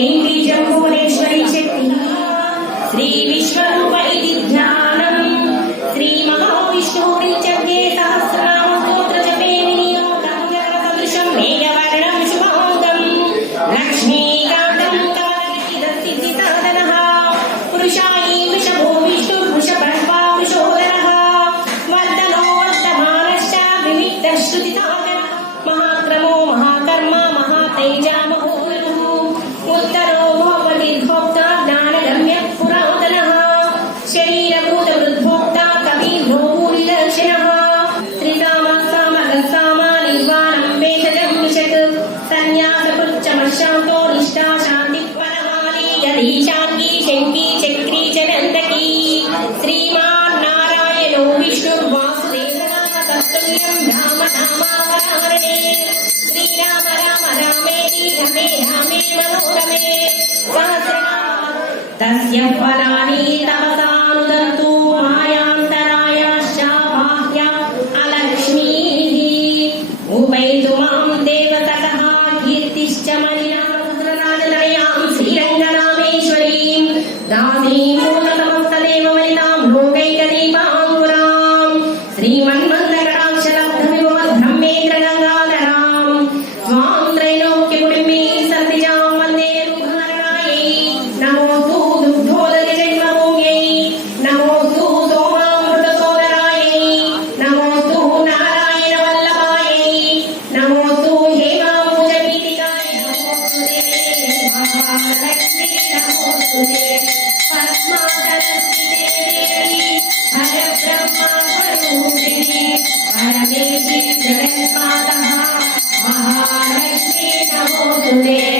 जयन्ती जम्बुवनेश्वरी शक्ति श्री विश्वरूप इति ध्यानम् श्री महाविष्णुः चव्ये सहस्रनाम स्तोत्र जपे विनियोगं जगत्सदृशं मेघवर्णं शुभाङ्गं लक्ष्मीकान्तं कमलगतिदस्तिसाधनः पुरुषायि वृषभो विष्णुर्वृषभर्वा वृषोदरः वर्धनो वर्धमानश्च विविक्तश्रुतिसाधनः महाक्रमो महाकर्मा महातेजा उत्तरो भवतिर्भोक्ता ज्ञानगम्यः पुरातनः शरीरभूतवृद्भोक्ता कविर्भो भूरिदर्शनः त्रिकामसामगस्सामा निर्वाणं वेषजं विशत् सन्न्यासपृच्छमशान्तो निष्ठा शान्तिपरमाली यदीशाङ्गी शङ्की चक्री च नन्दकी श्रीमान्नारायणो विष्णुर्वासुदेवः तत्तुल्यं रामनामावतारणे श्रीराम राम रामेति रमे रामे मनोरमे सहस्रनाम तस्य फलानि तपसानुदन्तु मायान्तरायाश्च बाह्या अलक्ष्मीः उपैतु मां देवतकः कीर्तिश्च मलिनां रुद्रराजनयां श्रीरङ्गनामेश्वरीं दासीं पूर्णतमस्तदेववनितां लोकैकदीपाङ्कुरां श्रीमन्मन्दकटाक्षलब्धविभवद्ब्रह्मेन्द्रगङ्गाधरां स्वां त्रैलोक्यकुटुम्बी सन्तिजां वन्दे रुद्रनारायै नमोऽस्तु दुग्धोदकजन्मभूम्यै नमोऽस्तु सोमामृतसोदरायै नमोऽस्तु नारायणवल्लभायै नमोऽस्तु हेमाम्बुजपीठिकाय नमोऽस्तु देवी महालक्ष्मी नमोऽस्तु देवी पद्मासनस्थिते देवी परब्रह्मस्वरूपिणी परमेशी जगन्माता महालक्ष्मी नमोऽस्तु देवी